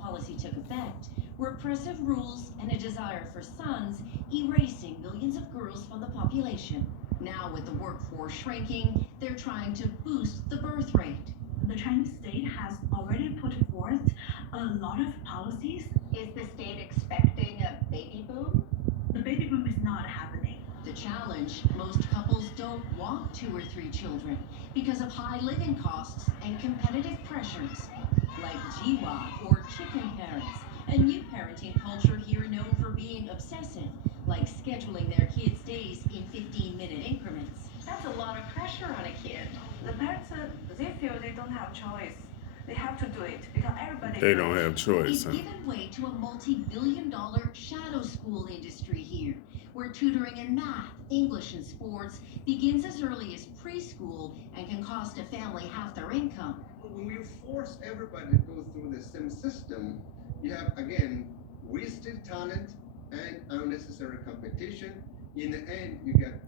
policy took effect, repressive rules and a desire for sons erasing millions of girls from the population. Now, with the workforce shrinking, they're trying to boost the birth rate. The Chinese state has already put forth a lot of policies. Is the state expecting a baby boom? The baby boom is not happening. The challenge, most couples don't want 2 or 3 children because of high living costs and competitive pressures, like Jiwa or chicken parents, a new parenting culture here known for being obsessive, like scheduling their kids' days in 15-minute increments. That's a lot of pressure on a kid. The parents, they feel they don't have choice. They have to do it because everybody. They don't have It's choice. Huh? given way to a multi-billion-dollar shadow school industry here, where tutoring in math, English, and sports begins as early as preschool and can cost a family half their income. When you force everybody to go through the same system, you have, again, wasted talent and unnecessary competition. In the end, you get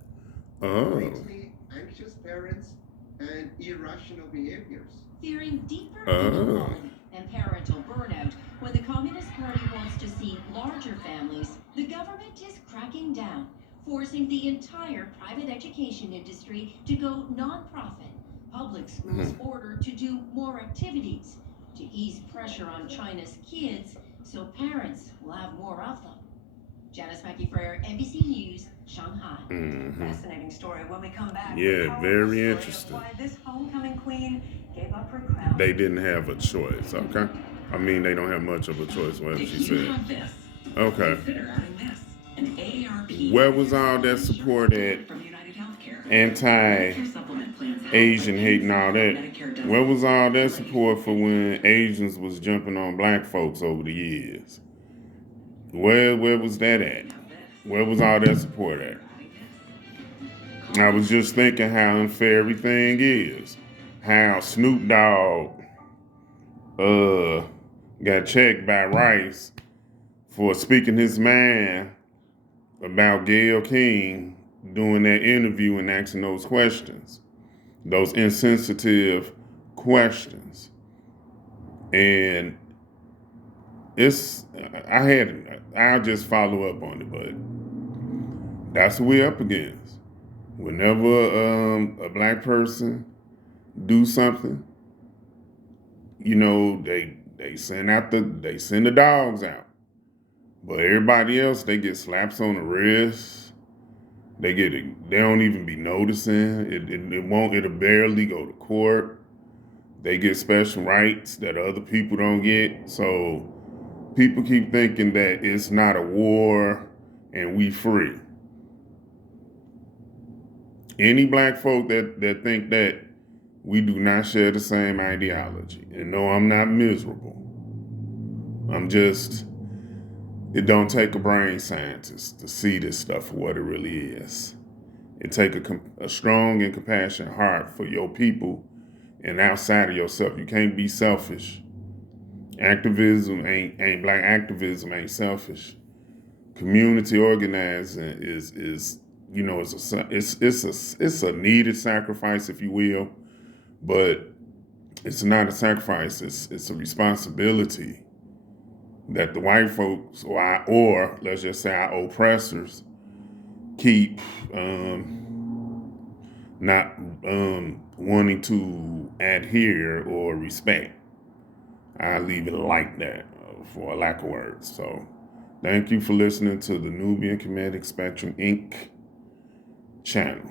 greatly anxious parents and irrational behaviors. Fearing deeper inequality and parental burnout, when the Communist Party wants to see larger families, the government is cracking down, forcing the entire private education industry to go nonprofit. Public schools ordered to do more activities to ease pressure on China's kids so parents will have more of them. Janice Mackey-Freer, NBC News, Shanghai. Fascinating story. When we come back, Yeah, very interesting. why this homecoming queen gave up her crown. They didn't have a choice, okay? I mean, they don't have much of a choice, whatever she said. Okay. Where was all that support at? Anti-Asian hate and all that. Where was all that support for when Asians was jumping on black folks over the years? Where was that at? Where was all that support at? I was just thinking how unfair everything is. How Snoop Dogg got checked by Rice for speaking his mind about Gayle King doing that interview and asking those questions, those insensitive questions. And I'll just follow up on it, but that's what we're up against. Whenever a black person do something, you know, they send the dogs out. But everybody else, they get slaps on the wrist. They don't even be noticing. It'll barely go to court. They get special rights that other people don't get. So people keep thinking that it's not a war and we free. Any black folk that think that, we do not share the same ideology. And no, I'm not miserable. It don't take a brain scientist to see this stuff for what it really is. It take a strong and compassionate heart for your people and outside of yourself. You can't be selfish. Black activism ain't selfish. Community organizing is you know, it's a needed sacrifice, if you will, but it's not a sacrifice. It's a responsibility that the white folks, or let's just say our oppressors, keep not wanting to adhere or respect. I leave it like that, for a lack of words. So, thank you for listening to the Nubian Comedic Spectrum Inc. channel.